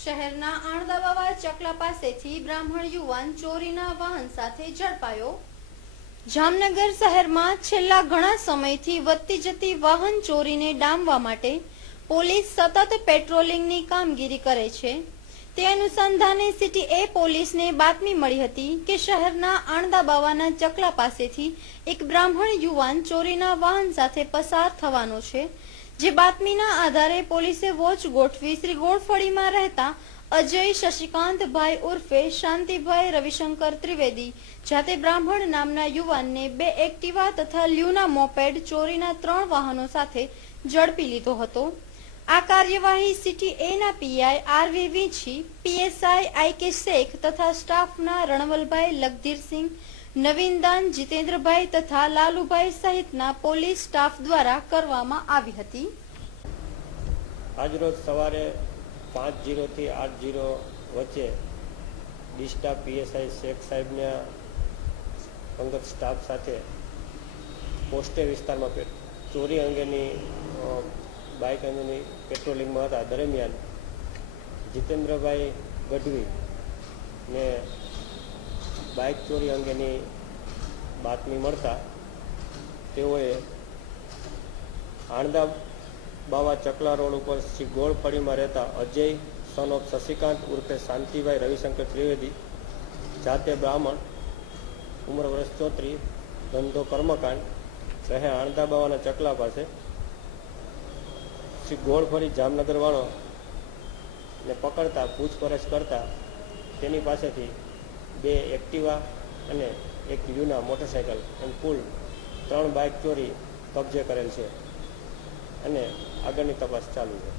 શહેરના આણદાવાવા ચકલા પાસેથી બ્રાહ્મણ યુવાન ચોરીના વાહન સાથે ઝડપાયો। જામનગર શહેરમાં છેલ્લા ઘણા સમયથી વધતી જતી વાહન ચોરીને ડામવા માટે પોલીસ સતત પેટ્રોલિંગની કામગીરી કરે છે। તે અનુસંધાને સિટી એ પોલીસને બાતમી મળી હતી કે શહેરના આણદાવાવાના ચકલા પાસેથી એક બ્રાહ્મણ યુવાન ચોરીના વાહન સાથે પસાર થવાનો છે। જે બાતમીના આધારે પોલીસે વોચ ગોઠવી શ્રી ગોળફળીમાં રહેતા અજય શશિકાંતભાઈ ઉર્ફે શાંતિભાઈ રવિશંકર ત્રિવેદી જાતે બ્રાહ્મણ નામના યુવાનને 2 એક્ટિવા તથા લ્યુના મોપેડ ચોરીના 3 વાહનો સાથે ઝડપી લીધો હતો। આ કાર્યવાહી સિટી એના PI RV વીંછી, PSI I K Sheikh તથા સ્ટાફના રણવલભાઈ, લગધીરસિંહ, નવીનદાન, જીતેન્દ્રભાઈ તથા લાલુભાઈ સહિતના પોલીસ સ્ટાફ દ્વારા કરવામાં આવી હતી। આજરોજ સવારે 5:0 થી 8:0 વચ્ચે ડીસ્ટા પીએસઆઈ શેખ સાહેબના અંગત સ્ટાફ સાથે પોસ્ટે વિસ્તારમાં ચોરી અંગેની બાઇક અંગેની પેટ્રોલિંગમાં હતા। દરમિયાન જીતેન્દ્રભાઈ ગઢવી ને બાઇક ચોરી અંગેની બાતમી મળતા તેઓએ આણદાવાવા ચકલા રોડ ઉપર શ્રી ગોળફળીમાં રહેતા અજય સન ઓફ શશિકાંત ઉર્ફે શાંતિભાઈ રવિશંકર ત્રિવેદી જાતે બ્રાહ્મણ, ઉંમર વર્ષ 34, ધંધો કર્મકાંડ, રહે આણદાવાવાના ચકલા પાસે, શ્રી ગોળફળી જામનગર વાળો ને પકડતા પૂછપરછ કરતા તેની પાસેથી 2 એક્ટિવા અને 1 લ્યુના મોટરસાઇકલ એમ કુલ 3 બાઇક ચોરી કબજે કરેલ છે અને આગળની તપાસ ચાલુ છે।